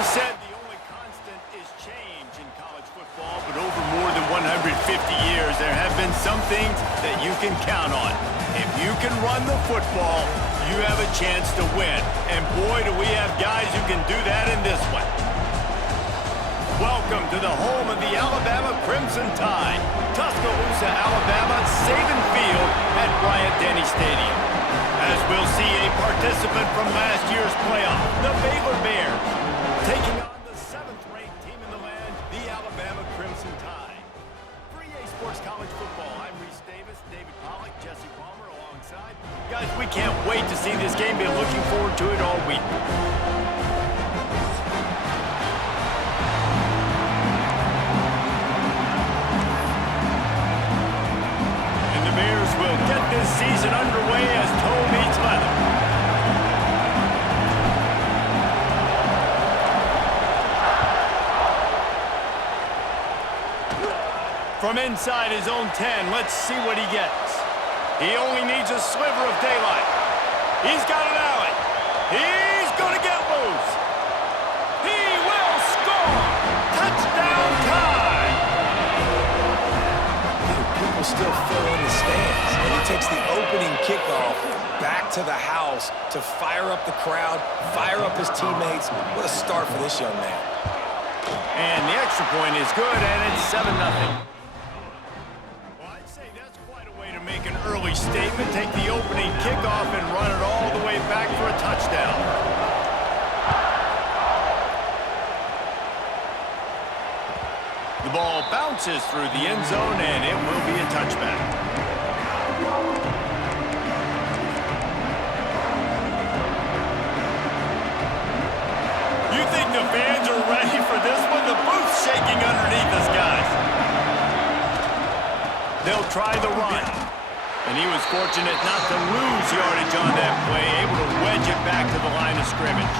is said the only constant is change in college football, but over more than 150 years, there have been some things that you can count on. If you can run the football, you have a chance to win. And boy, do we have guys who can do that in this one. Welcome to the home of the Alabama Crimson Tide. Tuscaloosa, Alabama, Saban Field at Bryant-Denny Stadium. As we'll see a participant from last year's playoff, the Baylor Bears, taking on the 7th-ranked team in the land, the Alabama Crimson Tide. For EA Sports College Football, I'm Reese Davis, David Pollack, Jesse Palmer alongside. Guys, we can't wait to see this game. Been looking forward to it all week. Will get this season underway as toe meets leather. From inside his own 10, let's see what he gets. He only needs a sliver of daylight. He's got an alley. He's going to get loose. He will score. Touchdown time. People still fill in the stands, and he takes the opening kickoff back to the house to fire up the crowd, fire up his teammates. What a start for this young man. And the extra point is good, and it's 7-0. Well, I'd say that's quite a way to make an early statement. Take the opening kickoff and run it all the way back for a touchdown. The ball bounces through the end zone, and it will be a touchback. You think the fans are ready for this one? The booth's shaking underneath us, guys. They'll try the run. And he was fortunate not to lose yardage on that play, able to wedge it back to the line of scrimmage.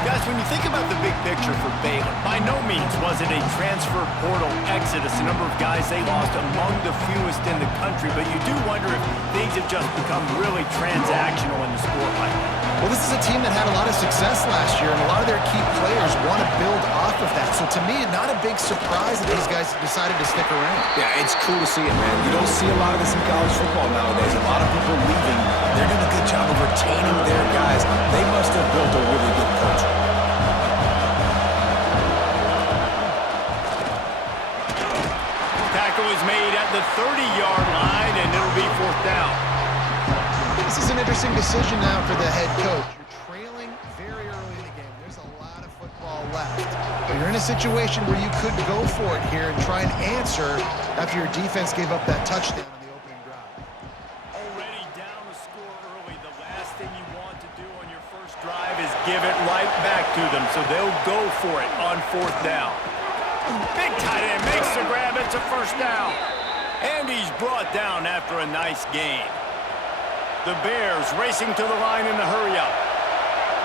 Guys, when you think about the big picture for Baylor, by no means was it a transfer portal exodus. The number of guys they lost among the fewest in the country, but you do wonder if things have just become really transactional in the sport like that. Well, this is a team that had a lot of success last year, and a lot of their key players want to build off of that. So to me, not a big surprise that these guys decided to stick around. Yeah, it's cool to see it, man. You don't see a lot of this in college football nowadays. A lot of people leaving. They're doing a good job of retaining their guys. They must have built a really good culture. Tackle is made at the 30-yard line, and it'll be 4th down. This is an interesting decision now for the head coach. You're trailing very early in the game. There's a lot of football left. But you're in a situation where you could go for it here and try and answer after your defense gave up that touchdown on the opening drive. Already down to score early. The last thing you want to do on your first drive is give it right back to them, so they'll go for it on 4th down. Big tight end makes the grab. It's a 1st down. And he's brought down after a nice gain. The Bears racing to the line in the hurry-up.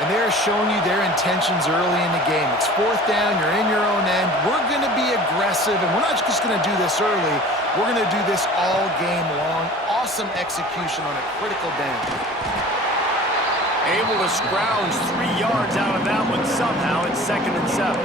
And they're showing you their intentions early in the game. It's 4th down. You're in your own end. We're going to be aggressive, and we're not just going to do this early. We're going to do this all game long. Awesome execution on a critical down. Able to scrounge 3 yards out of that one somehow. It's 2nd and 7.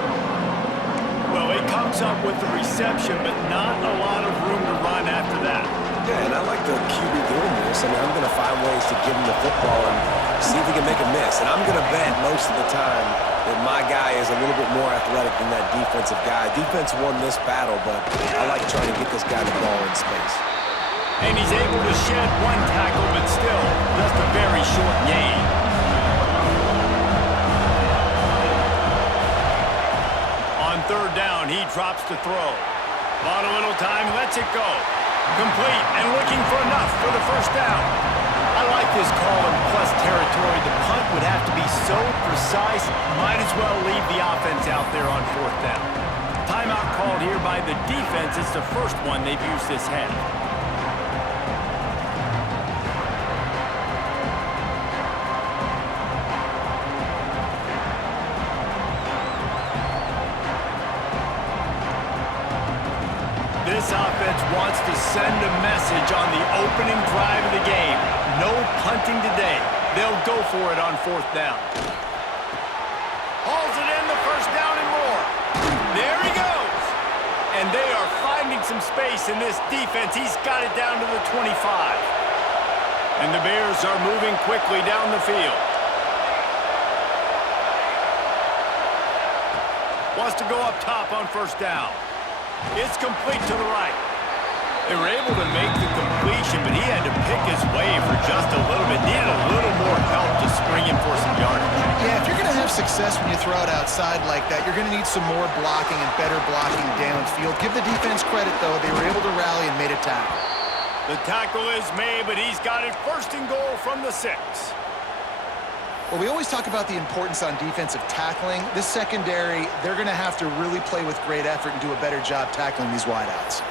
Well, he comes up with the reception, but not a lot of room to run after that. Yeah, and I like the QB doing this. I mean, I'm going to find ways to give him the football and see if he can make a miss. And I'm going to bet most of the time that my guy is a little bit more athletic than that defensive guy. Defense won this battle, but I like trying to get this guy the ball in space. And he's able to shed 1 tackle, but still just a very short gain. On 3rd down, he drops to throw. On a little time, lets it go. Complete and looking for enough for the 1st down. I like this call in plus territory. The punt would have to be so precise, might as well leave the offense out there on 4th down. Timeout called here by the defense. It's the first one they've used this half. This offense wants to send a message on the opening drive of the game. No punting today. They'll go for it on 4th down. Hauls it in the some space in this defense. He's got it down to the 25. And the Bears are moving quickly down the field. Wants to go up top on first down. It's complete to the right. They were able to make the completion, but he had to pick his way for just a little bit. Needed a little more help to spring him for some yardage. Yeah, if you're going to have success when you throw it outside like that, you're going to need some more blocking and better blocking downfield. Give the defense credit, though. They were able to rally and made a tackle. The tackle is made, but he's got it first and goal from the 6. Well, we always talk about the importance on defensive tackling. This secondary, they're going to have to really play with great effort and do a better job tackling these wideouts.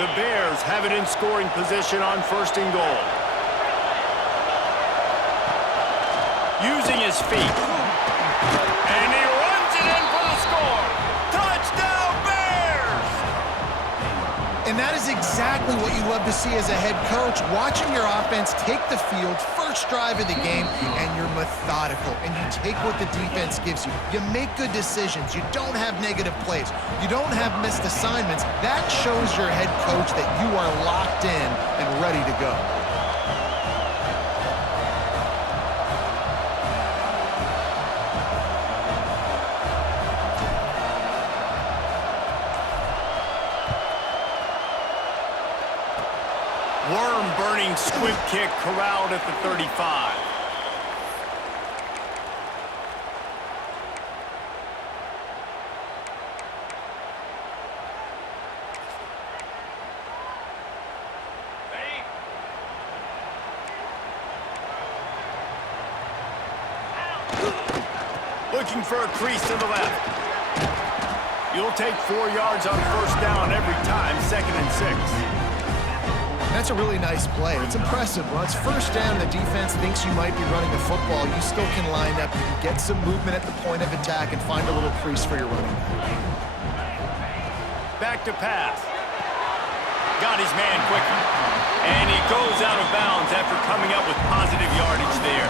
The Bears have it in scoring position on first and goal. Using his feet. And he runs it in for the score. Touchdown, Bears! And that is exactly what you love to see as a head coach. Watching your offense take the field, first drive of the game, and you're methodical. And you take what the defense gives you. You make good decisions. You don't have negative plays. You don't have missed assignments. That shows your head coach that you are locked in and ready to go. Worm-burning squib kick corralled at the 35. Looking for a crease to the left. You'll take 4 yards on first down every time, 2nd and 6. That's a really nice play. It's impressive. When it's first down, the defense thinks you might be running the football. You still can line up. You can get some movement at the point of attack and find a little crease for your running back. Back to pass. Got his man quickly. And he goes out of bounds after coming up with positive yardage there.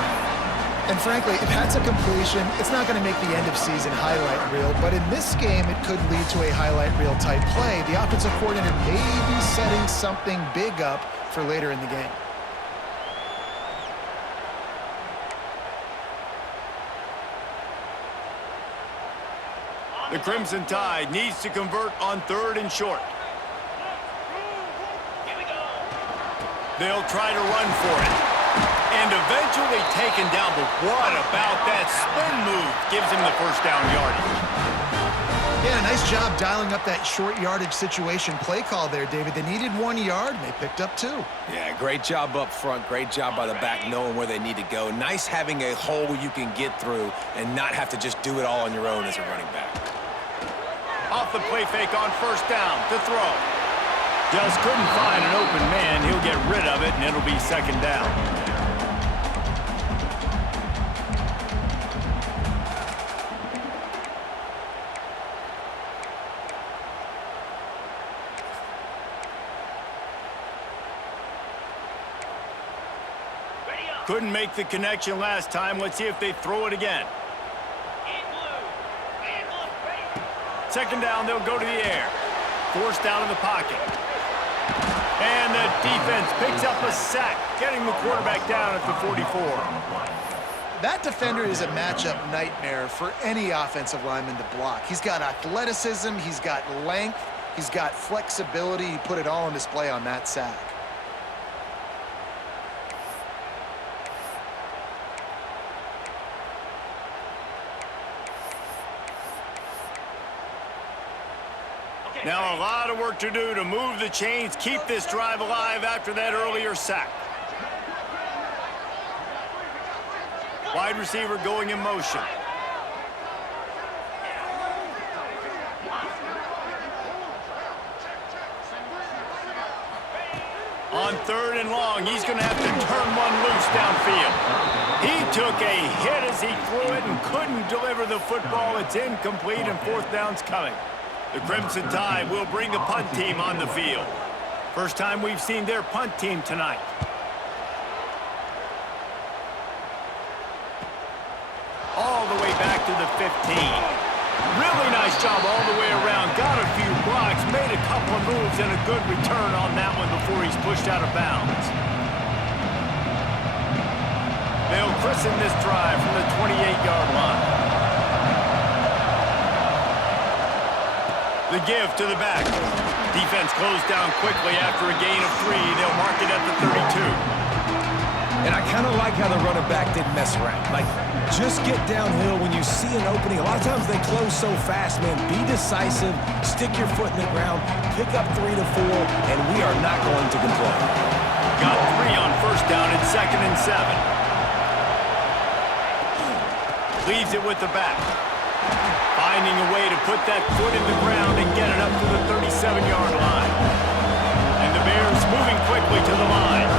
And frankly, if that's a completion, it's not going to make the end-of-season highlight reel. But in this game, it could lead to a highlight reel type play. The offensive coordinator may be setting something big up for later in the game. The Crimson Tide needs to convert on 3rd and short. They'll try to run for it. And eventually taken down, but what about that spin move gives him the first down yardage? Yeah, nice job dialing up that short yardage situation play call there, David. They needed 1 yard, and they picked up 2. Yeah, great job up front. Great job by the back knowing where they need to go. Nice having a hole you can get through and not have to just do it all on your own as a running back. Off the play fake on first down to throw. Just couldn't find an open man. He'll get rid of it, and it'll be 2nd down. Couldn't make the connection last time. Let's see if they throw it again. 2nd down, they'll go to the air. Forced out of the pocket. And the defense picks up a sack, getting the quarterback down at the 44. That defender is a matchup nightmare for any offensive lineman to block. He's got athleticism, he's got length, he's got flexibility. He put it all on display on that sack. Now a lot of work to do to move the chains, keep this drive alive after that earlier sack. Wide receiver going in motion. On 3rd and long, he's going to have to turn one loose downfield. He took a hit as he threw it and couldn't deliver the football. It's incomplete and 4th down's coming. The Crimson Tide will bring the punt team on the field. First time we've seen their punt team tonight. all the way back to the 15. Really nice job all the way around. Got a few blocks, made a couple of moves, and a good return on that one before he's pushed out of bounds. They'll christen this drive from the 28-yard line. The give to the back. Defense closed down quickly after a gain of 3. They'll mark it at the 32. And I kind of like how the running back didn't mess around. Like, just get downhill when you see an opening. A lot of times they close so fast, man. Be decisive, stick your foot in the ground, pick up 3 to 4, and we are not going to complain. Got 3 on first down and 2nd and 7. Leaves it with the back. Finding a way to put that foot in the ground and get it up to the 37-yard line. And the Bears moving quickly to the line.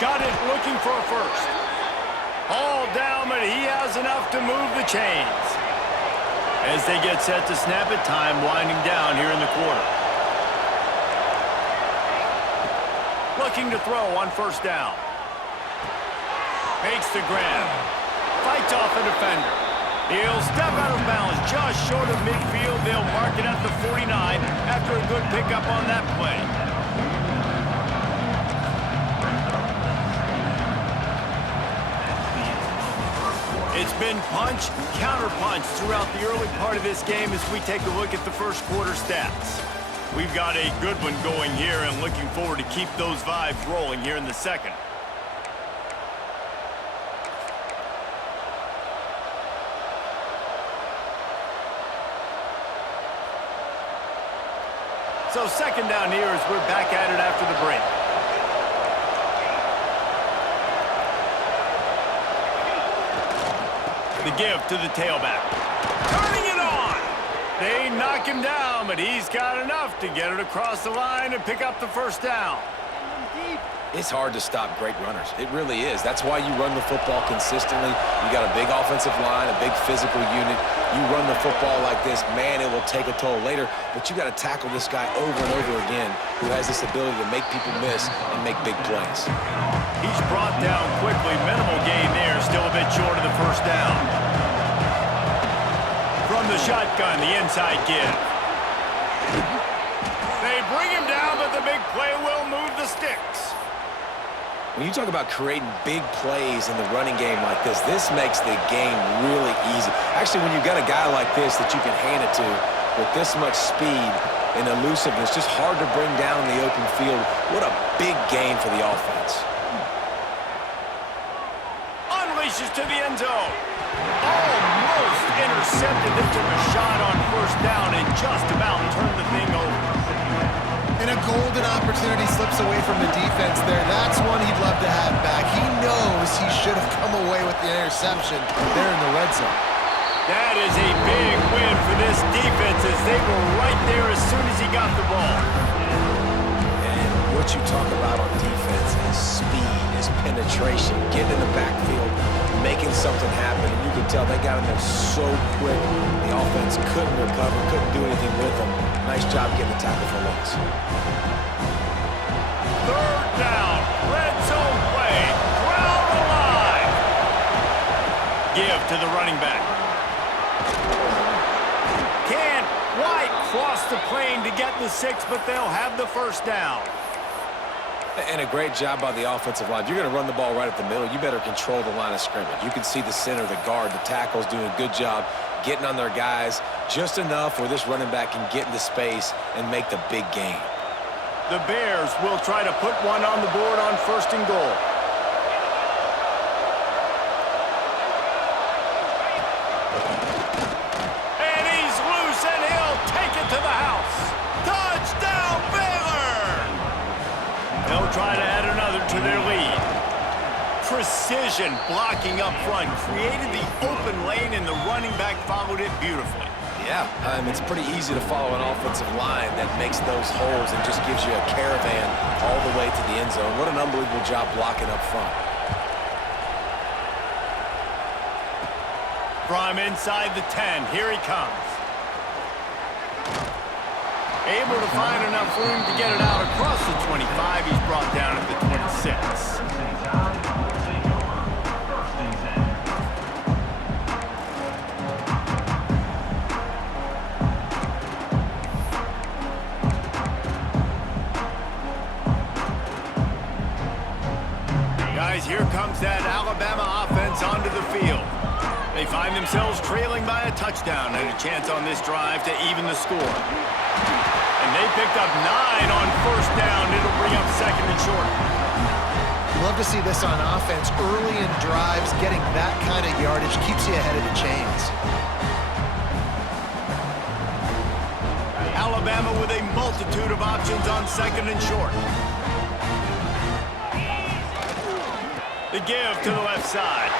Got it, looking for a first. All down, but he has enough to move the chains. As they get set to snap it, time winding down here in the quarter. Looking to throw on first down. Makes the grab. Fights off a defender. He'll step out of bounds just short of midfield. They'll mark it at the 49 after a good pickup on that play. It's been punch, counter-punch throughout the early part of this game as we take a look at the first quarter stats. We've got a good one going here and looking forward to keep those vibes rolling here in the second. So second down here as we're back at it after the break. The give to the tailback. Turning it on! They knock him down, but he's got enough to get it across the line and pick up the first down. It's hard to stop great runners. It really is. That's why you run the football consistently. You got a big offensive line, a big physical unit. You run the football like this, man, it will take a toll later, but you got to tackle this guy over and over again who has this ability to make people miss and make big plays. He's brought down quickly. Minimal gain there, still a bit short of the first down. From the shotgun, the inside give. They bring him down, but the big play will move the sticks. When you talk about creating big plays in the running game like this makes the game really easy. Actually, when you've got a guy like this that you can hand it to with this much speed and elusiveness, just hard to bring down in the open field. What a big gain for the offense. Unleashes to the end zone. Almost intercepted. They took a shot on first down and just about turned the thing over. And a golden opportunity slips away from the defense there. That's one he'd love to have back. He knows he should have come away with the interception there in the red zone. That is a big win for this defense as they were right there as soon as he got the ball. And what you talk about on defense is speed, is penetration, getting in the backfield, making something happen. And you can tell they got in there so quick. The offense couldn't recover, couldn't do anything with them. Nice job getting the tackle for loss. Third down, red zone play, crowd alive. Give to the running back. Can't quite cross the plane to get the 6, but they'll have the first down. And a great job by the offensive line. If you're going to run the ball right at the middle, you better control the line of scrimmage. You can see the center, the guard, the tackles doing a good job getting on their guys just enough where this running back can get into space and make the big gain. The Bears will try to put one on the board on first and goal. And he's loose, and he'll take it to the house. Touchdown, Baylor! They'll try to add another to their lead. Precision blocking up front created the open lane, and the running back followed it beautifully. Yeah, it's pretty easy to follow an offensive line that makes those holes and just gives you a caravan all the way to the end zone. What an unbelievable job blocking up front. From inside the 10, here he comes. Able to find enough room to get it out across the 25. He's brought down at the 26. Guys, here comes that Alabama offense onto the field. They find themselves trailing by a touchdown and a chance on this drive to even the score. And they picked up 9 on first down. It'll bring up second and short. You love to see this on offense. Early in drives, getting that kind of yardage keeps you ahead of the chains. Alabama with a multitude of options on second and short. The give to the left side.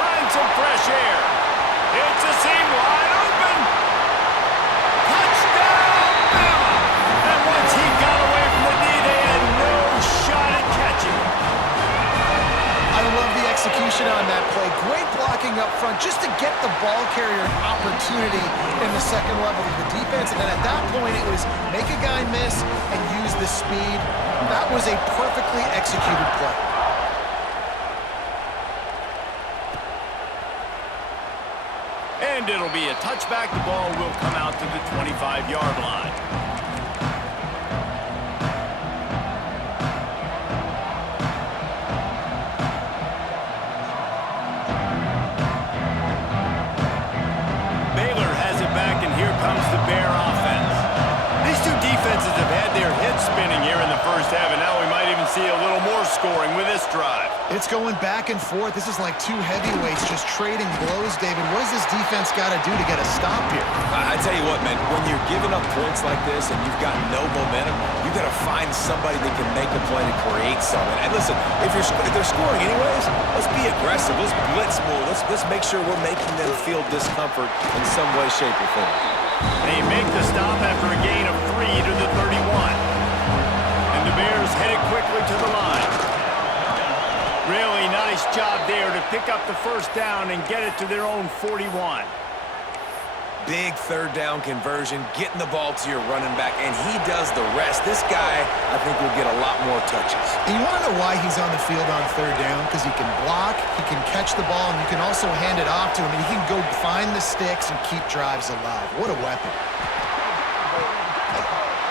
Find some fresh air. It's a seam wide open. Touchdown, Bama! And once he got away from the knee, they had no shot at catching him. I love the execution on that play. Great blocking up front just to get the ball carrier an opportunity in the second level of the defense. And then at that point, it was make a guy miss and use the speed. That was a perfectly executed play. And it'll be a touchback. The ball will come out to the 25-yard line. Baylor has it back, and here comes the Bear offense. These two defenses have had their heads spinning here in the first half, and now we might even see a little more scoring with this drive. It's going back and forth. This is like two heavyweights just trading blows, David. What does this defense got to do to get a stop here? I tell you what, man, when you're giving up points like this and you've got no momentum, you got to find somebody that can make a play to create something. And listen, if they're scoring anyways, let's be aggressive. Let's blitz more. Let's make sure we're making them feel discomfort in some way, shape, or form. They make the stop after a gain of 3 to the 31. And the Bears headed quickly to the line. Really nice job there to pick up the first down and get it to their own 41. Big third down conversion, getting the ball to your running back, and he does the rest. This guy, I think, will get a lot more touches. And you want to know why he's on the field on third down? Because he can block, he can catch the ball, and you can also hand it off to him, and he can go find the sticks and keep drives alive. What a weapon.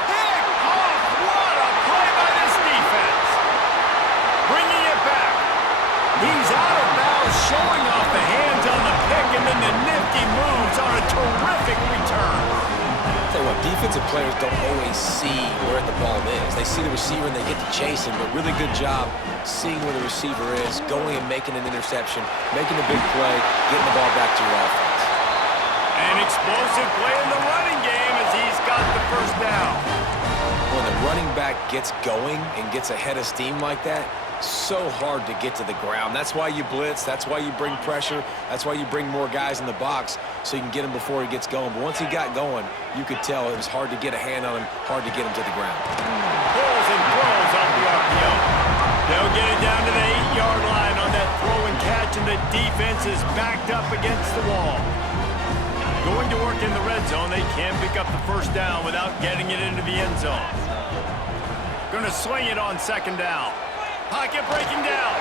Pick off! What a play by this defense! Bringing it back. He's out of bounds, showing off the hands on the pick, and then the nifty moves on a terrific return. Tell you what, defensive players don't always see where the ball is. They see the receiver and they get to chase him, but really good job seeing where the receiver is, going and making an interception, making a big play, getting the ball back to your offense. An explosive play in the running game as he's got the first down. When the running back gets going and gets ahead of steam like that, so hard to get to the ground. That's why you blitz. That's why you bring pressure. That's why you bring more guys in the box so you can get him before he gets going. But once he got going, you could tell it was hard to get a hand on him, hard to get him to the ground. Pulls and throws off the RPO. They'll get it down to the 8-yard line on that throw and catch, and the defense is backed up against the wall. Going to work in the red zone, they can't pick up the first down without getting it into the end zone. Going to swing it on second down. Pocket breaking down.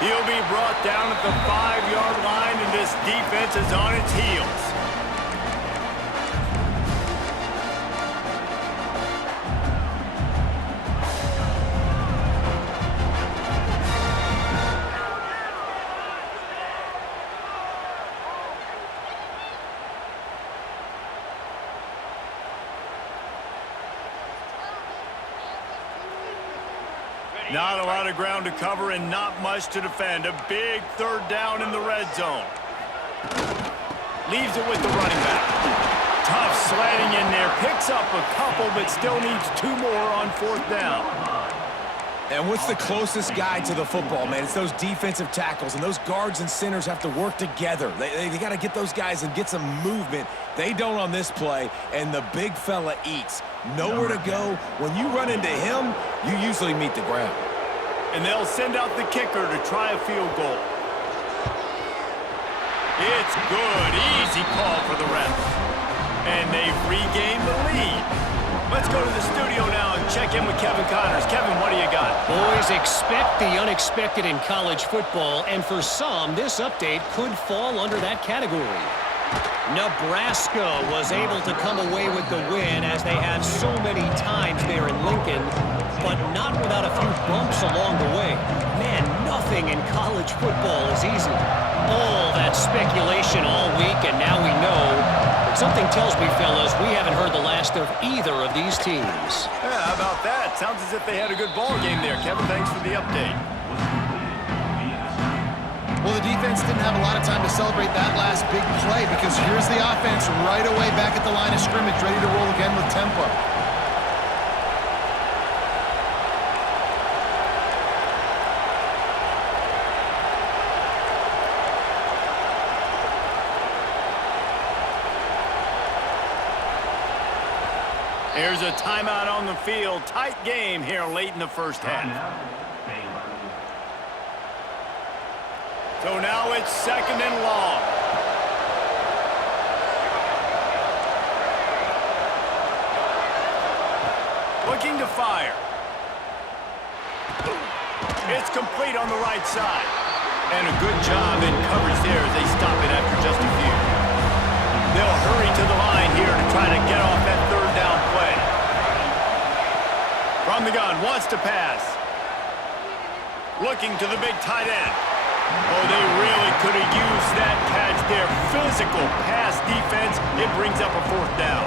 He'll be brought down at the 5-yard line, and this defense is on its heels. Not a lot of ground to cover and not much to defend. A big third down in the red zone. Leaves it with the running back. Tough sledding in there. Picks up a couple, but still needs 2 more on fourth down. And what's the closest guy to the football, man? It's those defensive tackles, and those guards and centers have to work together. They got to get those guys and get some movement. They don't on this play, and the big fella eats. Nowhere to go. When you run into him, you usually meet the ground. And they'll send out the kicker to try a field goal. It's good. Easy call for the refs. And they've regained the lead. Let's go to the studio now and check in with Kevin Connors. Kevin, what do you got? Boys, expect the unexpected in college football, and for some, this update could fall under that category. Nebraska was able to come away with the win, as they have so many times there in Lincoln, but not without a few bumps along the way. Man, nothing in college football is easy. All that speculation all week, and now we know. But something tells me, fellas, we haven't heard the last of either of these teams. Yeah, how about that? Sounds as if they had a good ball game there. Kevin, thanks for the update. Well, the defense didn't have a lot of time to celebrate that last big play, because here's the offense right away back at the line of scrimmage, ready to roll again with tempo. Here's a timeout on the field. Tight game here late in the first half. So now it's 2nd and long. Looking to fire. It's complete on the right side. And a good job in coverage there as they stop it after just a few. They'll hurry to the line here to try to get off that 3rd down play. From the gun, wants to pass. Looking to the big tight end. Oh, they really could have used that catch there. Physical pass defense. It brings up a 4th down.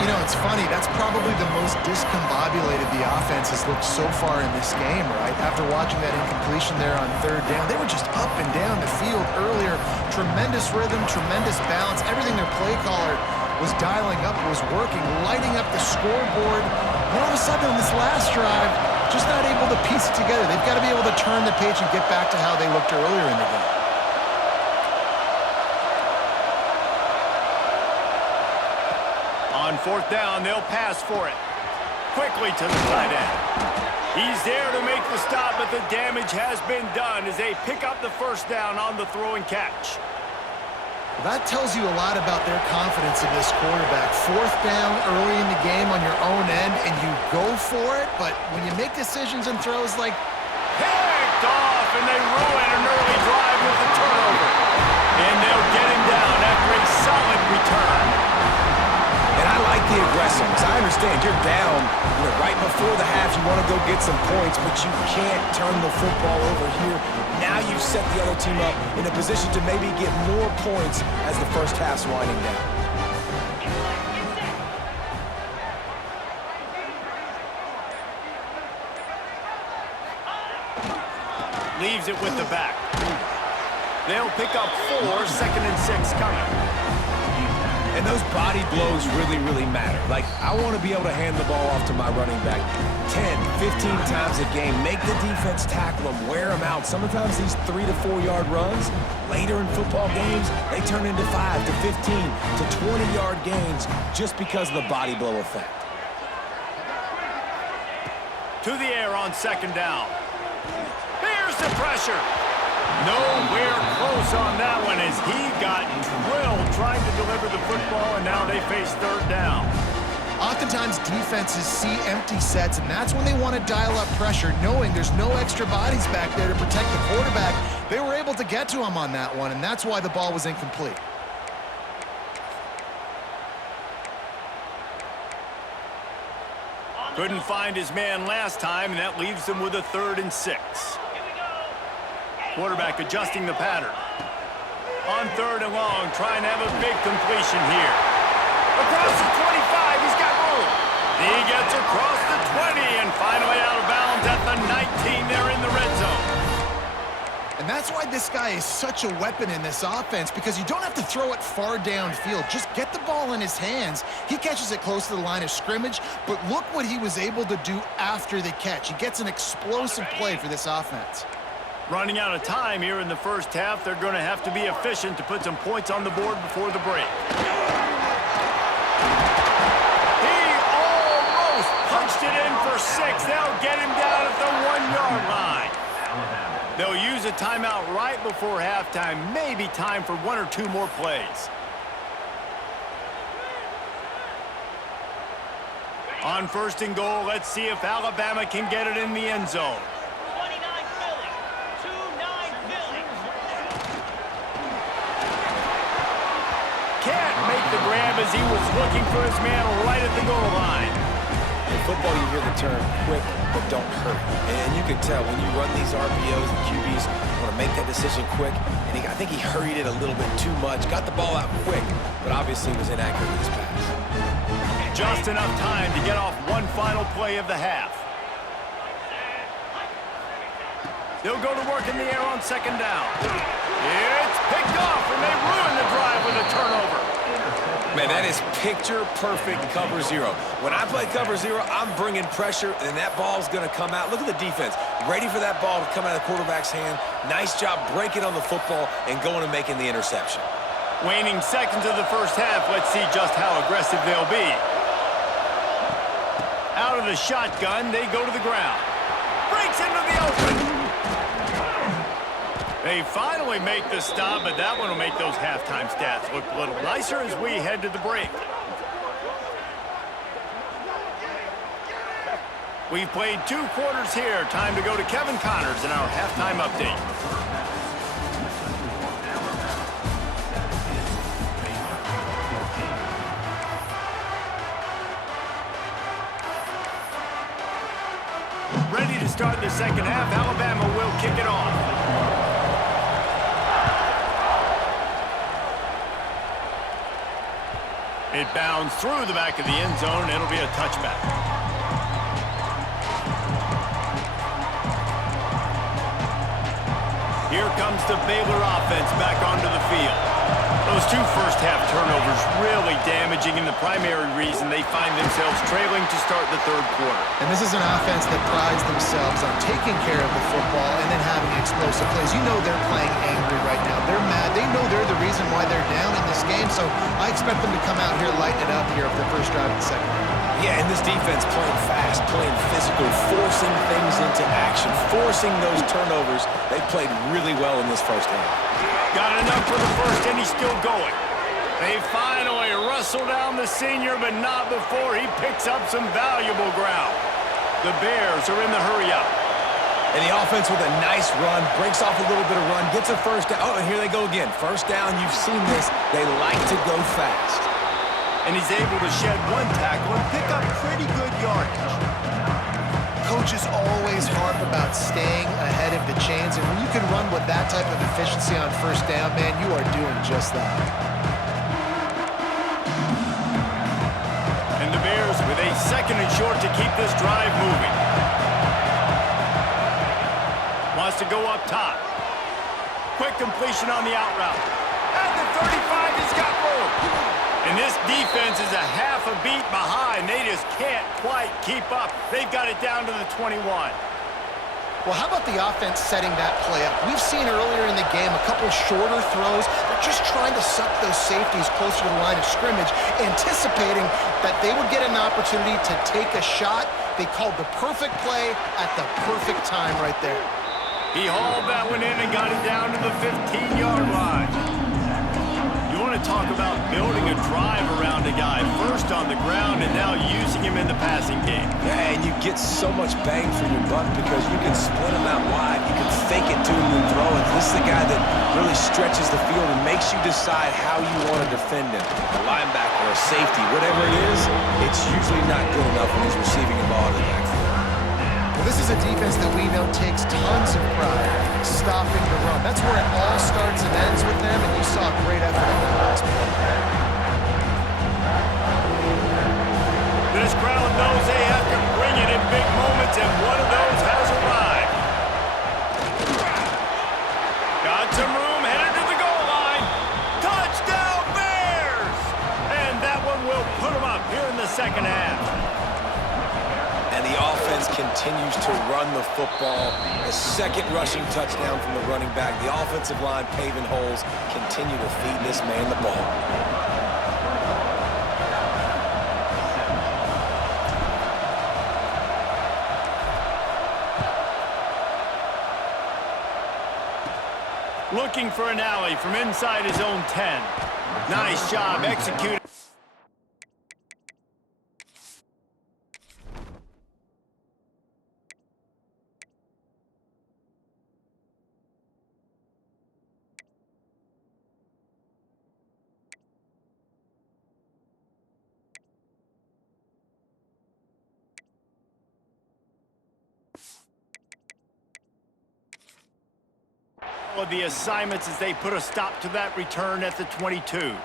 You know, it's funny. That's probably the most discombobulated the offense has looked so far in this game, right? After watching that incompletion there on 3rd down, they were just up and down the field earlier. Tremendous rhythm, tremendous balance. Everything their play caller was dialing up was working, lighting up the scoreboard. And all of a sudden, on this last drive, just not able to piece it together. They've got to be able to turn the page and get back to how they looked earlier in the game. On 4th down, they'll pass for it. Quickly to the tight end. He's there to make the stop, but the damage has been done as they pick up the 1st down on the throw and catch. That tells you a lot about their confidence in this quarterback. 4th down early in the game on your own end, and you go for it, but when you make decisions and throws like... Picked off, and they ruin an early drive with a turnover. And they'll get him down after a solid return. And I like the aggressiveness. I understand you're down, right before the half. You want to go get some points, but you can't turn the football over here. Now you've set the other team up in a position to maybe get more points as the first half's winding down. Leaves it with the back. They'll pick up 4, 2nd and 6 coming. And those body blows really, really matter. Like, I want to be able to hand the ball off to my running back 10, 15 times a game. Make the defense tackle them, wear them out. Sometimes these 3 to 4 yard runs, later in football games, they turn into 5 to 15 to 20 yard gains just because of the body blow effect. To the air on 2nd down. Here's the pressure. Nowhere close on that one as he got drilled trying to deliver the football, and now they face 3rd down. Oftentimes, defenses see empty sets, and that's when they want to dial up pressure, knowing there's no extra bodies back there to protect the quarterback. They were able to get to him on that one, and that's why the ball was incomplete. Couldn't find his man last time, and that leaves him with a 3rd and 6. Quarterback adjusting the pattern. On 3rd and long, trying to have a big completion here. Across the 25, he's got room. He gets across the 20 and finally out of bounds at the 19. They're in the red zone. And that's why this guy is such a weapon in this offense, because you don't have to throw it far downfield. Just get the ball in his hands. He catches it close to the line of scrimmage, but look what he was able to do after the catch. He gets an explosive play for this offense. Running out of time here in the first half. They're going to have to be efficient to put some points on the board before the break. He almost punched it in for 6. They'll get him down at the 1 yard line. They'll use a timeout right before halftime. Maybe time for 1 or 2 more plays. On 1st and goal, let's see if Alabama can get it in the end zone. 29 Philly. 2-9 Philly. Can't make the grab as he was looking for his man right at the goal line. In football, you hear the term quick, but don't hurry. And you can tell when you run these RPOs, the QBs want to make that decision quick. And I think he hurried it a little bit too much. Got the ball out quick, but obviously was inaccurate with his pass. Just enough time to get off one final play of the half. They'll go to work in the air on 2nd down. It's picked off, and they ruin the drive with a turnover. Man, that is picture-perfect cover zero. When I play cover zero, I'm bringing pressure, and that ball's going to come out. Look at the defense. Ready for that ball to come out of the quarterback's hand. Nice job breaking on the football and going and making the interception. Waning seconds of the first half. Let's see just how aggressive they'll be. Out of the shotgun, they go to the ground. Breaks into the open. They finally make the stop, but that one will make those halftime stats look a little nicer as we head to the break. We've played 2 quarters here. Time to go to Kevin Connors in our halftime update. Ready to start the second half. Alabama will kick it off. It bounds through the back of the end zone, and it'll be a touchback. Here comes the Baylor offense back onto the field. Those 2 first-half turnovers really damaging, and the primary reason they find themselves trailing to start the 3rd quarter. And this is an offense that prides themselves on taking care of the football and then having explosive plays. You know they're playing angry right now. They're mad. They know they're the reason why they're down in this game, so I expect them to come out here, lighten it up here for the first drive of the second half. Yeah, and this defense playing fast, playing physical, forcing things into action, forcing those turnovers. They played really well in this first half. Got enough for the first, and he's still going. They finally wrestle down the senior, but not before he picks up some valuable ground. The Bears are in the hurry-up. And the offense with a nice run, breaks off a little bit of run, gets a first down. Oh, and here they go again. First down, you've seen this. They like to go fast. And he's able to shed 1 tackle and pick up pretty good yardage. Coaches always harp about staying ahead of the chains, and when you can run with that type of efficiency on first down, man, you are doing just that. And the Bears with a 2nd and short to keep this drive moving. Wants to go up top. Quick completion on the out route. At the 35, he's got room. And this defense is a half a beat behind. They just can't quite keep up. They've got it down to the 21. Well, how about the offense setting that play up? We've seen earlier in the game a couple shorter throws. They're just trying to suck those safeties closer to the line of scrimmage, anticipating that they would get an opportunity to take a shot. They called the perfect play at the perfect time right there. He hauled that one in and got it down to the 15-yard line. You want to talk about building a drive around a guy, first on the ground and now using him in the passing game. Yeah, and you get so much bang for your buck because you can split him out wide. You can fake it to him and throw it. This is the guy that really stretches the field and makes you decide how you want to defend him. A linebacker, a safety, whatever it is, it's usually not good enough when he's receiving the ball in the backfield. Well, this is a defense that we know takes tons of pride stopping the run. That's where it all starts and ends with them, and you saw a great effort on that last play. This crowd knows they have to bring it in big moments, and one of those has arrived. Got some room, headed to the goal line. Touchdown, Bears! And that one will put them up here in the second half. And the offense continues to run the football. A 2nd rushing touchdown from the running back. The offensive line paving holes. Continue to feed this man the ball. Looking for an alley from inside his own 10. Nice job executing. Of the assignments as they put a stop to that return at the 22.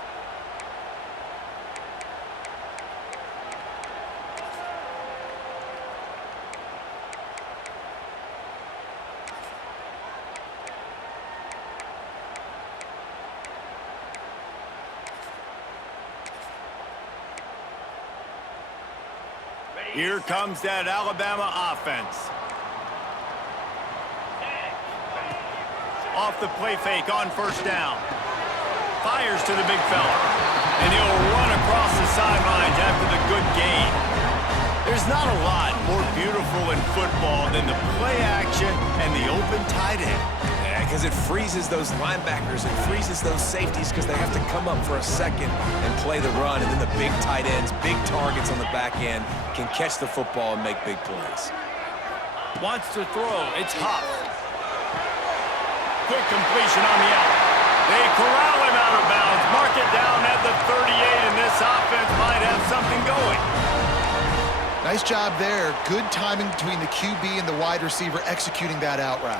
Here comes that Alabama offense. Off the play fake on first down. Fires to the big fella. And he'll run across the sidelines after the good gain. There's not a lot more beautiful in football than the play action and the open tight end. Yeah, because it freezes those linebackers. It freezes those safeties because they have to come up for a second and play the run. And then the big tight ends, big targets on the back end can catch the football and make big plays. Wants to throw. It's Huff. Quick completion on the out. They corral him out of bounds. Mark it down at the 38, and this offense might have something going. Nice job there. Good timing between the QB and the wide receiver executing that out route.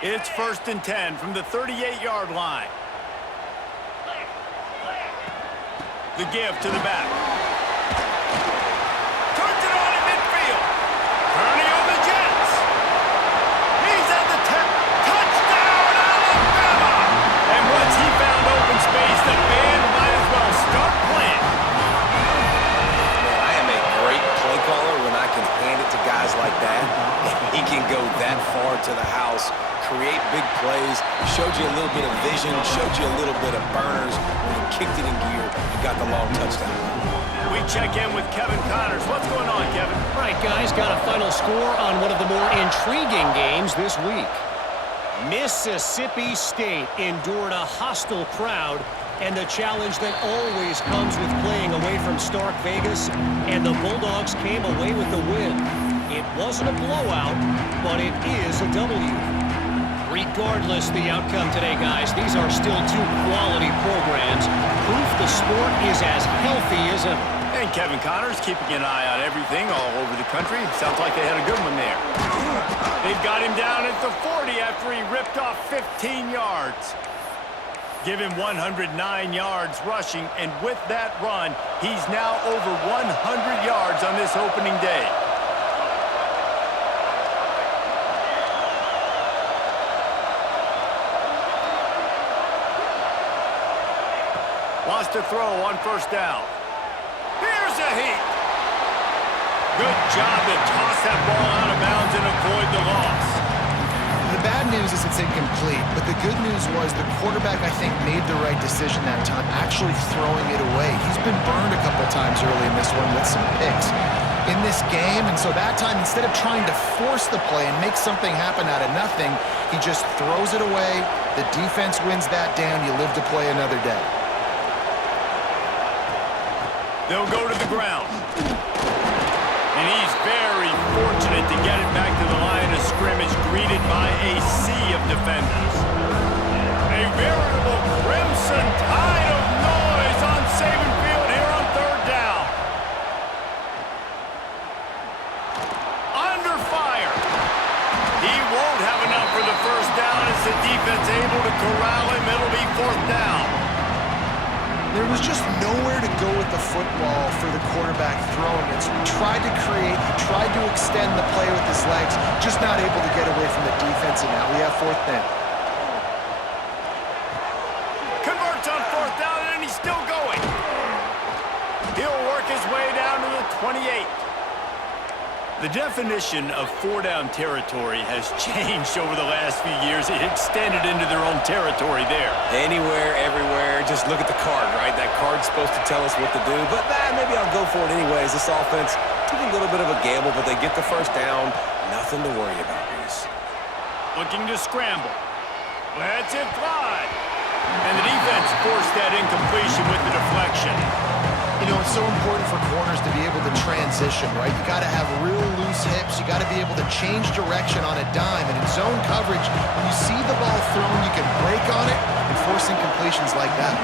It's 1st and 10 from the 38-yard line. The give to the back. Turns it on in midfield. Turning on the Jets. He's at the 10. Touchdown, Alabama! And once he found open space, the band might as well start playing. Man, I am a great play caller when I can hand it to guys like that. He can go that far to the house, create big plays, showed you a little bit of vision, showed you a little bit of burners. When he kicked it in gear, he got the long touchdown. We check in with Kevin Connors. What's going on, Kevin? All right, guys, got a final score on one of the more intriguing games this week. Mississippi State endured a hostile crowd and the challenge that always comes with playing away from Stark Vegas, and the Bulldogs came away with the win. It wasn't a blowout, but it is a W. Regardless the outcome today, guys, these are still two quality programs. Proof the sport is as healthy as ever. And Kevin Connors keeping an eye on everything all over the country. Sounds like they had a good one there. They've got him down at the 40 after he ripped off 15 yards. Give him 109 yards rushing, and with that run, he's now over 100 yards on this opening day. Wants to throw on first down. Here's a heat. Good job to toss that ball out of bounds and avoid the loss. The bad news is it's incomplete, but the good news was the quarterback, I think, made the right decision that time, actually throwing it away. He's been burned a couple times early in this one with some picks in this game, and so that time, instead of trying to force the play and make something happen out of nothing, he just throws it away. The defense wins that down. You live to play another day. They'll go to the ground. And he's very fortunate to get it back to the line of scrimmage, greeted by a sea of defenders. A veritable crimson tide of noise on Saban Field here on third down. Under fire. He won't have enough for the first down as the defense able to corral him. It'll be fourth down. There was just nowhere to go with the football for the quarterback throwing it. So he tried to create, he tried to extend the play with his legs, just not able to get away from the defense, and now we have fourth down. Converts on fourth down, and he's still going. He'll work his way down to the 28. The definition of four-down territory has changed over the last few years. It extended into their own territory there. Anywhere, everywhere, just look at the card, right? That card's supposed to tell us what to do, but maybe I'll go for it anyways. This offense took a little bit of a gamble, but they get the first down. Nothing to worry about, Reese. Looking to scramble. Lets it fly. And the defense forced that incompletion with the deflection. You know, it's so important for corners to be able to transition, right? You got to have real loose hips. You got to be able to change direction on a dime. And in zone coverage, when you see the ball thrown, you can break on it and force incompletions like that.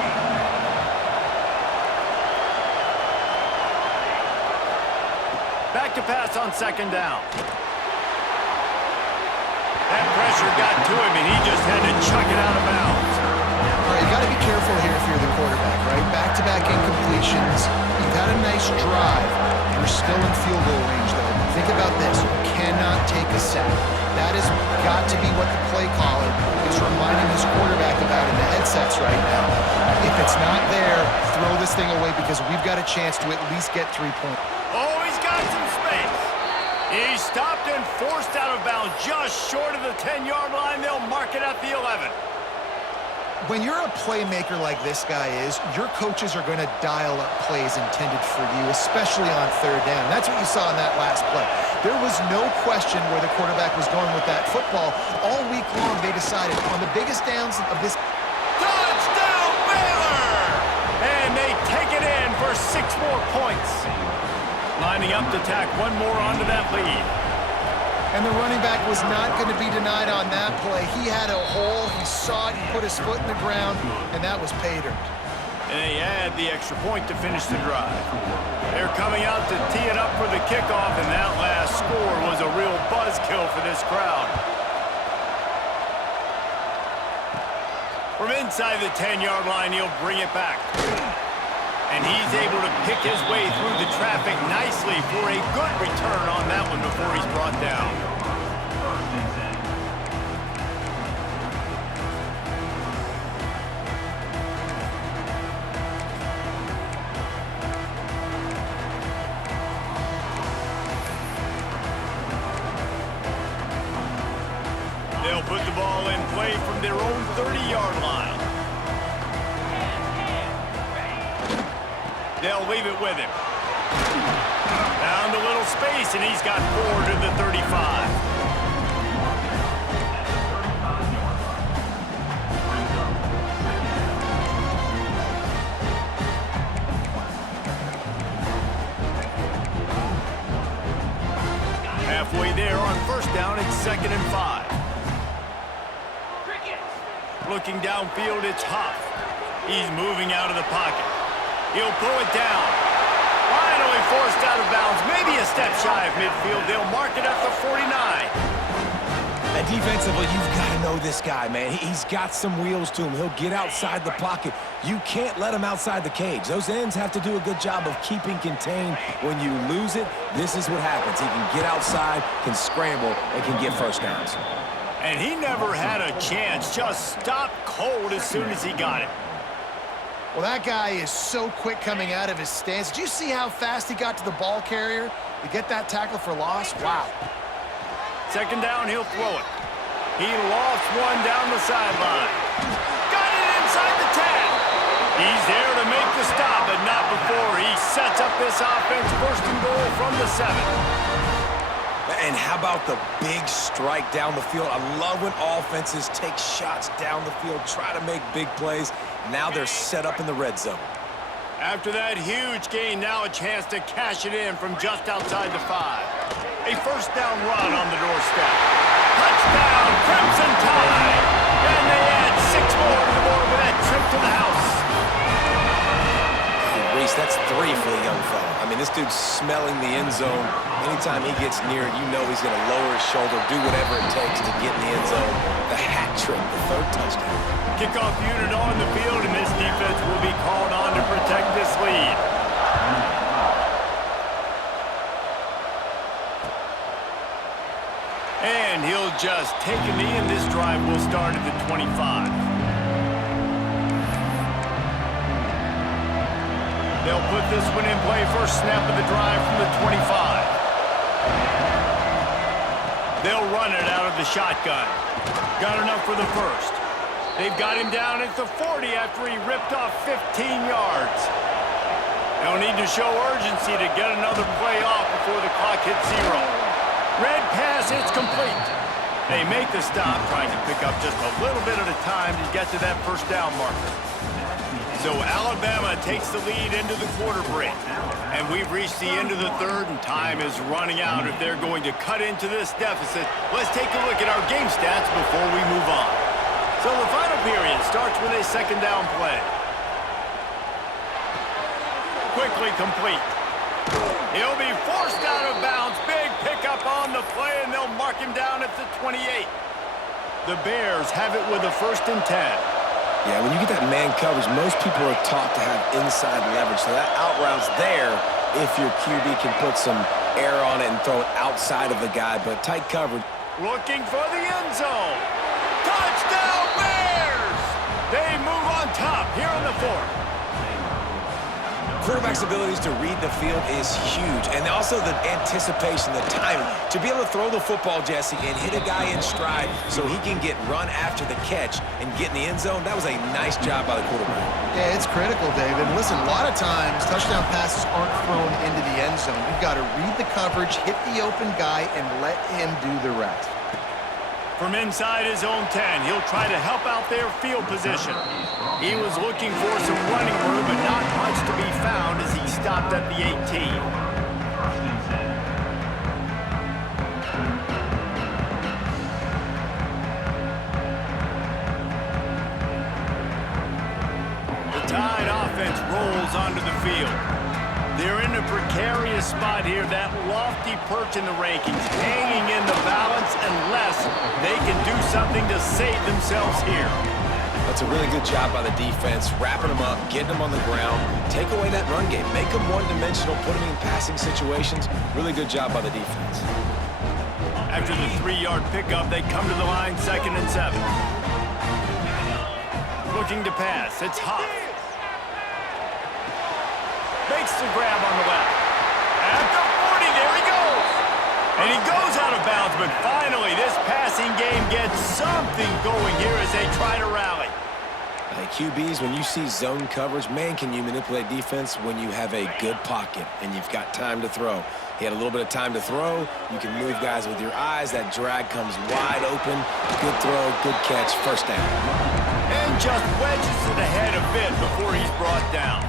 Back to pass on second down. That pressure got to him, and he just had to chuck it out of bounds. All right, you got to be careful here if you're the quarterback, right? Back-to-back incompletions. You've had a nice drive. You're still in field goal range, though. Think about this. You cannot take a sack. That has got to be what the play caller is reminding his quarterback about in the headsets right now. If it's not there, throw this thing away because we've got a chance to at least get 3 points. Oh, he's got some space. He stopped and forced out of bounds just short of the 10-yard line. They'll mark it at the 11. When you're a playmaker like this guy is, your coaches are going to dial up plays intended for you, especially on third down. That's what you saw in that last play. There was no question where the quarterback was going with that football. All week long, they decided on the biggest downs of this. Touchdown, Baylor! And they take it in for 6 more points. Lining up to tack one more onto that lead. And the running back was not going to be denied on that play. He had a hole, he saw it, he put his foot in the ground, and that was pay dirt. And they add the extra point to finish the drive. They're coming out to tee it up for the kickoff, and that last score was a real buzzkill for this crowd. From inside the 10-yard line, he'll bring it back. And he's able to pick his way through the traffic nicely for a good return on that one before he's brought down. They'll put the ball in play from their own 30-yard line. They'll leave it with him. Found a little space, and he's got 4 to the 35. Halfway there on first down, it's 2nd and 5. Looking downfield, it's Huff. He's moving out of the pocket. He'll pull it down. Finally forced out of bounds. Maybe a step shy of midfield. They'll mark it at the 49. And defensively, you've got to know this guy, man. He's got some wheels to him. He'll get outside the pocket. You can't let him outside the cage. Those ends have to do a good job of keeping contained. When you lose it, this is what happens. He can get outside, can scramble, and can get first downs. And he never had a chance. Just stopped cold as soon as he got it. Well, that guy is so quick coming out of his stance. Did you see how fast he got to the ball carrier to get that tackle for loss? Wow. 2nd down, he'll throw it. He lost one down the sideline. Got it inside the 10. He's there to make the stop, but not before he sets up this offense 1st and goal from the 7. And how about the big strike down the field? I love when offenses take shots down the field, try to make big plays. Now they're set up in the red zone. After that huge gain, now a chance to cash it in from just outside the 5. A 1st down run on the doorstep. Touchdown, Crimson Tide! And they add 6 more to the board with that trip to the house. Reese, that's 3 for the young fella. I mean, this dude's smelling the end zone. Anytime he gets near it, you know he's going to lower his shoulder, do whatever it takes to get in the end zone. The hat trick, the 3rd touchdown. Kickoff unit on the field, and this defense will be called on to protect this lead. And he'll just take a knee, and this drive will start at the 25. They'll put this one in play, first snap of the drive from the 25. They'll run it out of the shotgun. Got enough for the first. They've got him down at the 40 after he ripped off 15 yards. They'll need to show urgency to get another play off before the clock hits 0. Red pass, it's complete. They make the stop, trying to pick up just a little bit at a time to get to that first down marker. So Alabama takes the lead into the quarter break. And we've reached the end of the third, and time is running out if they're going to cut into this deficit. Let's take a look at our game stats before we move on. So the final period starts with a second down play. Quickly complete. He'll be forced out of bounds. Big pickup on the play, and they'll mark him down at the 28. The Bears have it with a 1st and 10. Yeah, when you get that man coverage, most people are taught to have inside leverage. So that out route's there if your QB can put some air on it and throw it outside of the guy, but tight coverage. Looking for the end zone. Touchdown Bears! They move on top here in the 4th. Quarterback's abilities to read the field is huge, and also the anticipation, the timing. To be able to throw the football, Jesse, and hit a guy in stride so he can get run after the catch and get in the end zone, that was a nice job by the quarterback. Yeah, it's critical, David. Listen, a lot of times touchdown passes aren't thrown into the end zone. You've got to read the coverage, hit the open guy, and let him do the rest. From inside his own 10, he'll try to help out their field position. He was looking for some running room, but not much to be found as he stopped at the 18. The Tide offense rolls onto the field. They're in a precarious spot here, that lofty perch in the rankings, hanging in the balance unless they can do something to save themselves here. That's a really good job by the defense, wrapping them up, getting them on the ground, take away that run game, make them one-dimensional, put them in passing situations. Really good job by the defense. After the 3-yard pickup, they come to the line 2nd and 7. Looking to pass, it's Huff. Makes the grab on the left. At the 40, there he goes. And he goes out of bounds, but finally this passing game gets something going here as they try to rally. QBs, when you see zone coverage, man, can you manipulate defense when you have a good pocket and you've got time to throw. He had a little bit of time to throw. You can move guys with your eyes. That drag comes wide open. Good throw, good catch, first down. And just wedges it ahead a bit before he's brought down.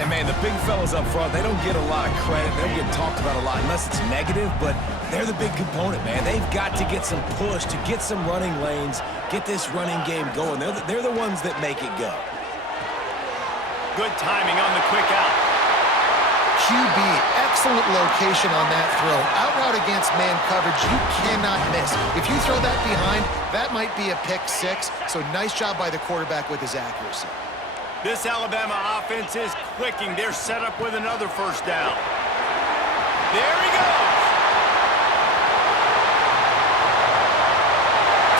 And, man, the big fellas up front, they don't get a lot of credit. They don't get talked about a lot unless it's negative, but they're the big component, man. They've got to get some push, to get some running lanes, get this running game going. They're the ones that make it go. Good timing on the quick out. QB, excellent location on that throw. Out route against man coverage, you cannot miss. If you throw that behind, that might be a pick 6. So nice job by the quarterback with his accuracy. This Alabama offense is clicking. They're set up with another first down. There he goes.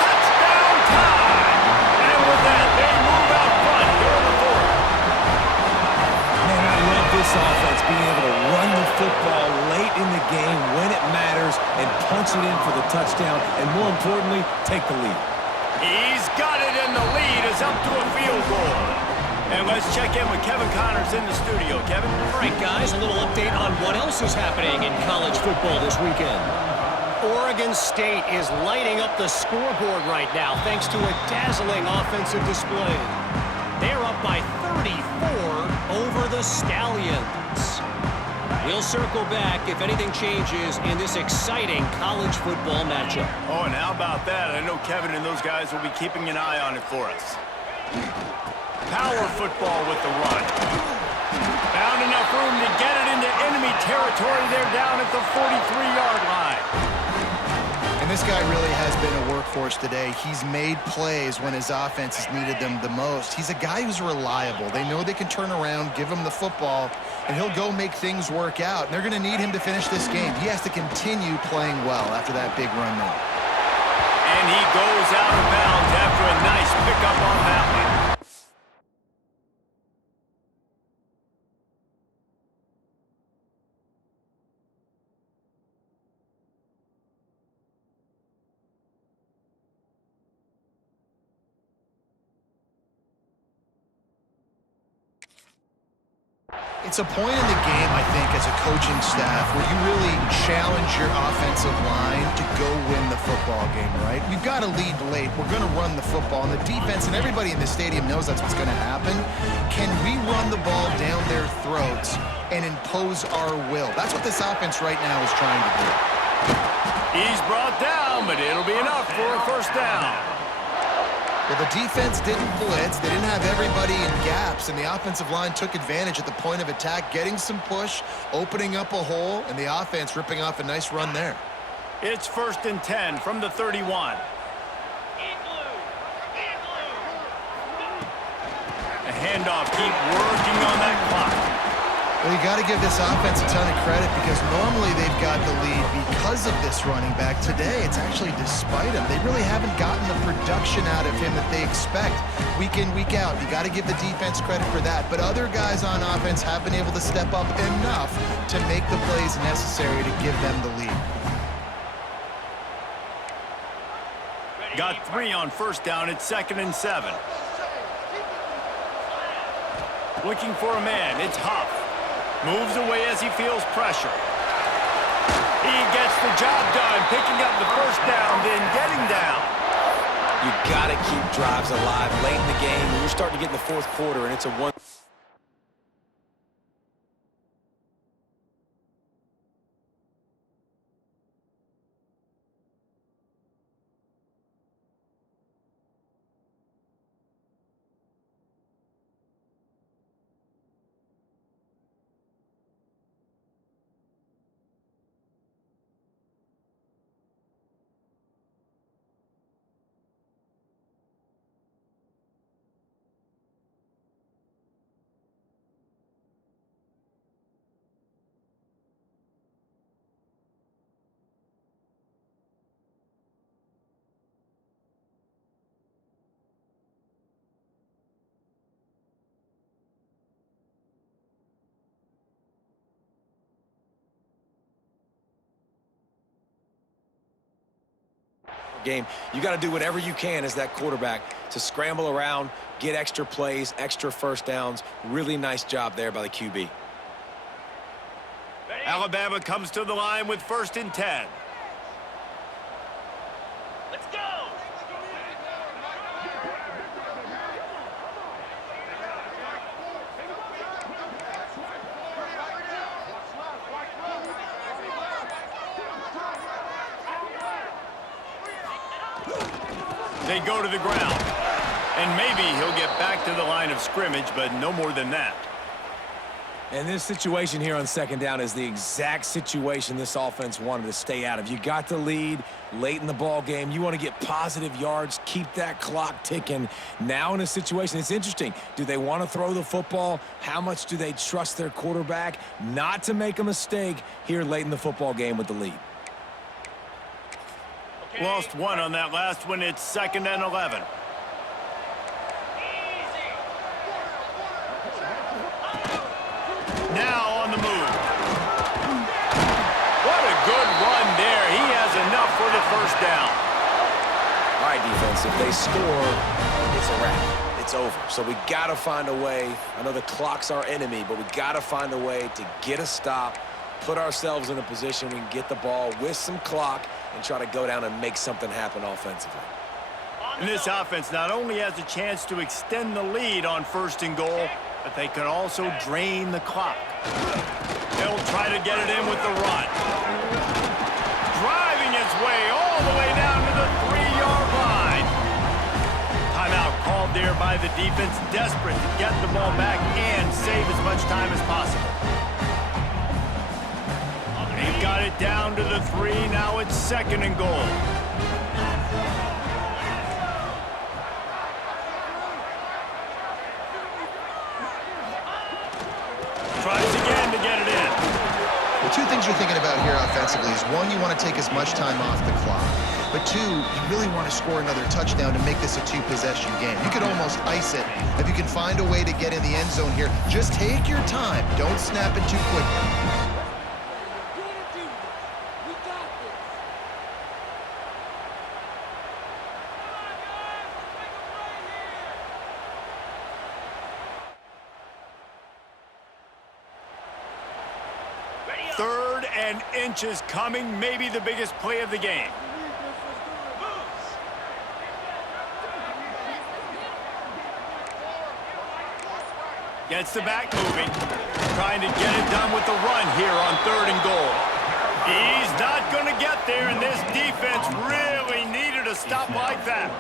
Touchdown time. And with that, they move out front here in the 4th. Man, I love this offense, being able to run the football late in the game when it matters and punch it in for the touchdown, and more importantly, take the lead. He's got it, and the lead is up to a field goal. And let's check in with Kevin Connors in the studio. Kevin? All right, guys, a little update on what else is happening in college football this weekend. Oregon State is lighting up the scoreboard right now thanks to a dazzling offensive display. They're up by 34 over the Stallions. We'll circle back if anything changes in this exciting college football matchup. Oh, and how about that? I know Kevin and those guys will be keeping an eye on it for us. Power football with the run. Found enough room to get it into enemy territory. They're down at the 43-yard line. And this guy really has been a workhorse today. He's made plays when his offense has needed them the most. He's a guy who's reliable. They know they can turn around, give him the football, and he'll go make things work out. And they're going to need him to finish this game. He has to continue playing well after that big run now. And he goes out of bounds after a nice pickup on that one. It's a point in the game, I think, as a coaching staff where you really challenge your offensive line to go win the football game, right? We've got to lead late. We're going to run the football. And the defense and everybody in the stadium knows that's what's going to happen. Can we run the ball down their throats and impose our will? That's what this offense right now is trying to do. He's brought down, but it'll be enough for a first down. Well, the defense didn't blitz. They didn't have everybody in gaps, and the offensive line took advantage at the point of attack, getting some push, opening up a hole, and the offense ripping off a nice run there. It's 1st and 10 from the 31. A handoff, keep working on that clock. Well, you got to give this offense a ton of credit because normally they've got the lead because of this running back. Today, it's actually despite him. They really haven't gotten the production out of him that they expect week in, week out. You got to give the defense credit for that. But other guys on offense have been able to step up enough to make the plays necessary to give them the lead. Got 3 on first down. It's 2nd and 7. Looking for a man. It's Huff. Moves away as he feels pressure. He gets the job done, picking up the first down, then getting down. You got to keep drives alive late in the game. You're starting to get in the fourth quarter, and it's a one. Game. You got to do whatever you can as that quarterback to scramble around, get extra plays, extra first downs. Really nice job there by the QB. Alabama comes to the line with 1st and 10. Let's go! They go to the ground. And maybe he'll get back to the line of scrimmage, but no more than that. And this situation here on 2nd down is the exact situation this offense wanted to stay out of. You got the lead late in the ball game. You want to get positive yards, keep that clock ticking. Now in a situation, it's interesting. Do they want to throw the football? How much do they trust their quarterback not to make a mistake here late in the football game with the lead? Okay. Lost 1 on that last one. It's 2nd and 11. Now on the move. What a good run there. He has enough for the first down. All right, defense, if they score, it's a wrap. It's over. So we got to find a way. I know the clock's our enemy, but we got to find a way to get a stop, put ourselves in a position we can get the ball with some clock and try to go down and make something happen offensively. And this offense not only has a chance to extend the lead on 1st and goal, but they can also drain the clock. They'll try to get it in with the run. Driving its way all the way down to the 3-yard line. Timeout called there by the defense, desperate to get the ball back and save as much time as possible. They've got it down to the 3. Now it's 2nd and goal. Tries again to get it in. Well, 2 things you're thinking about here offensively is, 1, you want to take as much time off the clock. But 2, you really want to score another touchdown to make this a 2-possession game. You could almost ice it if you can find a way to get in the end zone here. Just take your time. Don't snap it too quickly. 3rd and inches coming, maybe the biggest play of the game. Gets the back moving. Trying to get it done with the run here on 3rd and goal. He's not going to get there, and this defense really needed a stop like that.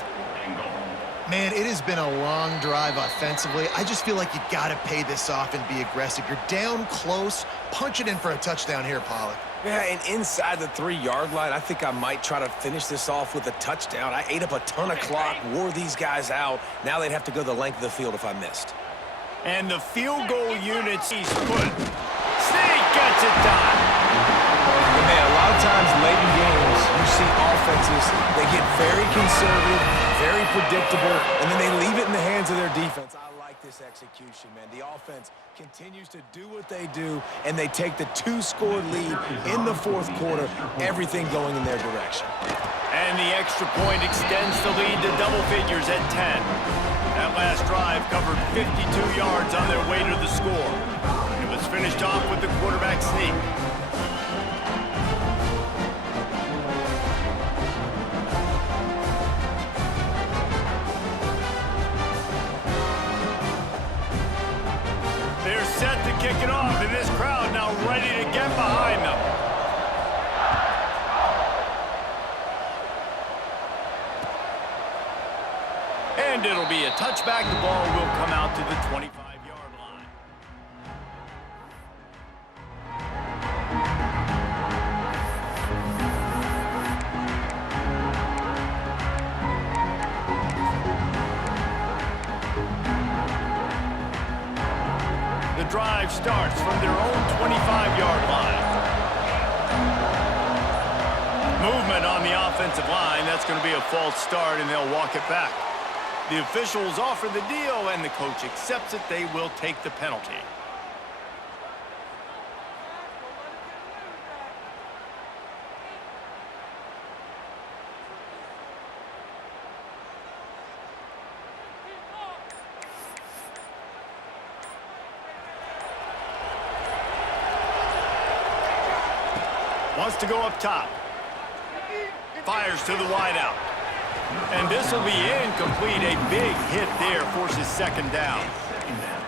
Man, it has been a long drive offensively. I just feel like you got to pay this off and be aggressive. You're down close. Punch it in for a touchdown here, Pollock. Yeah, and inside the 3-yard line, I think I might try to finish this off with a touchdown. I ate up a ton of clock, wore these guys out. Now they'd have to go the length of the field if I missed. And the field goal units he's put. Snake gets it done. And man, a lot of times late in games, you see offenses, they get very conservative, very predictable, and then they leave it in the hands of their defense. I like this execution, man. The offense continues to do what they do, and they take the 2-score lead in the 4th quarter, everything going in their direction. And the extra point extends the lead to double figures at 10. That last drive covered 52 yards on their way to the score. It was finished off with the quarterback sneak. They're set to kick it off, and this crowd now ready to get behind them. And it'll be a touchback. The ball will come out to the 25-yard line. The drive starts from their own 25-yard line. Movement on the offensive line. That's going to be a false start, and they'll walk it back. The officials offer the deal, and the coach accepts it. They will take the penalty. Wants to go up top. Fires to the wideout. And this will be incomplete. A big hit there forces 2nd down.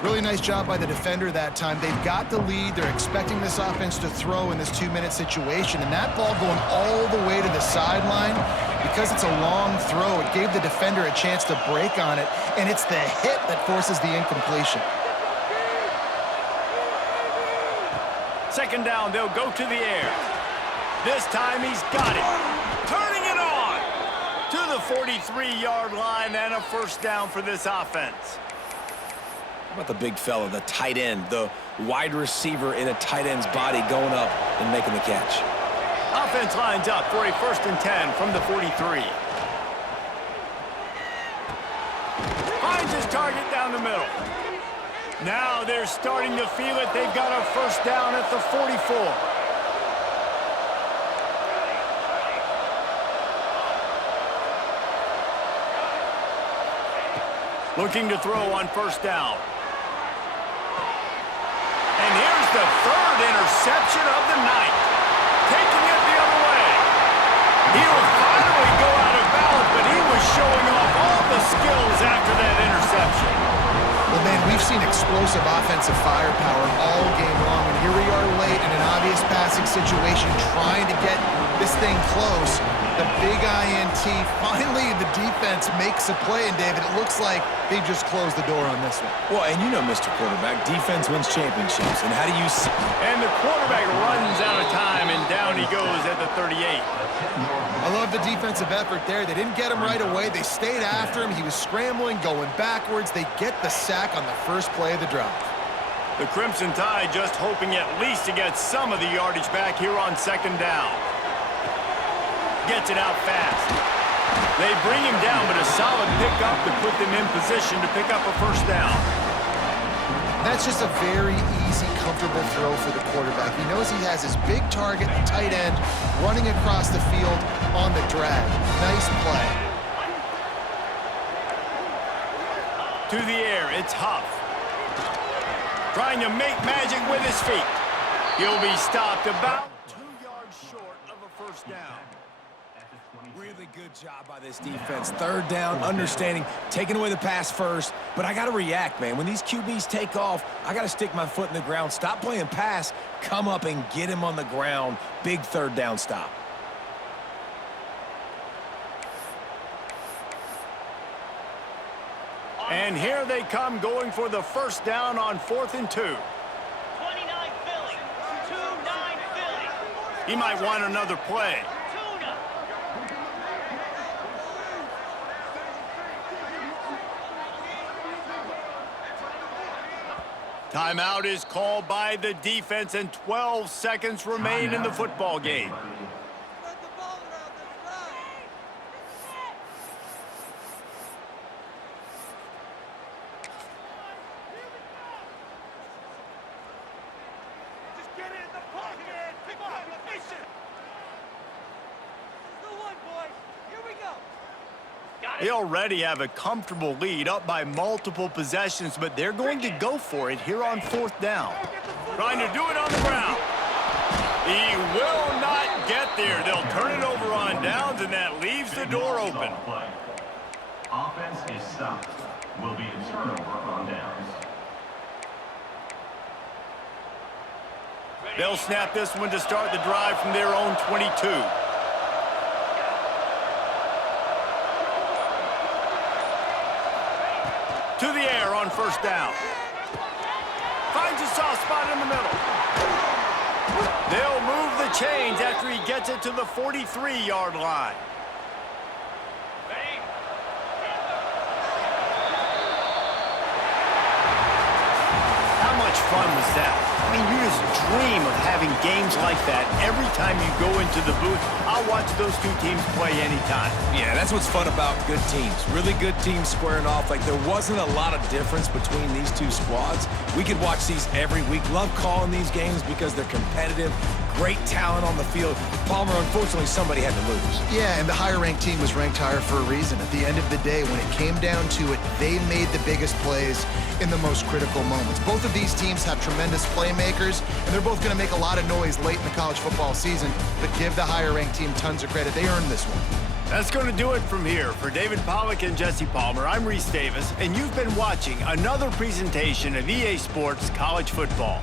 Really nice job by the defender that time. They've got the lead. They're expecting this offense to throw in this 2-minute situation. And that ball going all the way to the sideline, because it's a long throw, it gave the defender a chance to break on it. And it's the hit that forces the incompletion. 2nd down, they'll go to the air. This time he's got it. Turning it on to the 43-yard line, and a 1st down for this offense. How about the big fella, the tight end, the wide receiver in a tight end's body going up and making the catch? Offense lines up for a 1st and 10 from the 43. Finds his target down the middle. Now they're starting to feel it. They've got a 1st down at the 44. Looking to throw on 1st down. And here's the 3rd interception of the night. Taking it the other way. He'll finally go out of bounds, but he was showing off all the skills after that interception. Well, man, we've seen explosive offensive firepower all game long, and here we are late in an obvious passing situation trying to get this thing close. The big INT, finally the defense makes a play, and David, it looks like they just closed the door on this one. Well, and you know, Mr. Quarterback, defense wins championships, and how do you see? And the quarterback runs out of time, and down he goes at the 38. I love the defensive effort there. They didn't get him right away. They stayed after him. He was scrambling, going backwards. They get the sack on the 1st play of the drive. The Crimson Tide just hoping at least to get some of the yardage back here on 2nd down. Gets it out fast. They bring him down, but a solid pickup to put them in position to pick up a 1st down. That's just a very easy, comfortable throw for the quarterback. He knows he has his big target, the tight end, running across the field on the drag. Nice play. To the air, it's Huff. Trying to make magic with his feet. He'll be stopped about 2 yards short of a first down. Really good job by this defense. Third down, understanding, taking away the pass first. But I got to react, man. When these QBs take off, I got to stick my foot in the ground. Stop playing pass. Come up and get him on the ground. Big third down stop. And here they come going for the first down on 4th and 2. 29 Philly. 2-9 Philly. He might want another play. Tuna. Timeout is called by the defense, and 12 seconds remain in the football game. They already have a comfortable lead, up by multiple possessions, but they're going to go for it here on 4th down. Trying to do it on the ground. He will not get there. They'll turn it over on downs, and that leaves the door open. Offense is stopped. Will be a turnover on downs. They'll snap this one to start the drive from their own 22. To the air on first down. Finds a soft spot in the middle. They'll move the chains after he gets it to the 43-yard line. How much fun was that? I mean, you just dream of having games like that every time you go into the booth. I'll watch those two teams play anytime. Yeah, that's what's fun about good teams. Really good teams squaring off. Like, there wasn't a lot of difference between these two squads. We could watch these every week. Love calling these games because they're competitive. Great talent on the field. Palmer, unfortunately, somebody had to lose. Yeah, and the higher-ranked team was ranked higher for a reason. At the end of the day, when it came down to it, they made the biggest plays in the most critical moments. Both of these teams have tremendous playmakers, and they're both going to make a lot of noise late in the college football season, but give the higher-ranked team tons of credit. They earned this one. That's going to do it from here. For David Pollack and Jesse Palmer, I'm Reese Davis, and you've been watching another presentation of EA Sports College Football.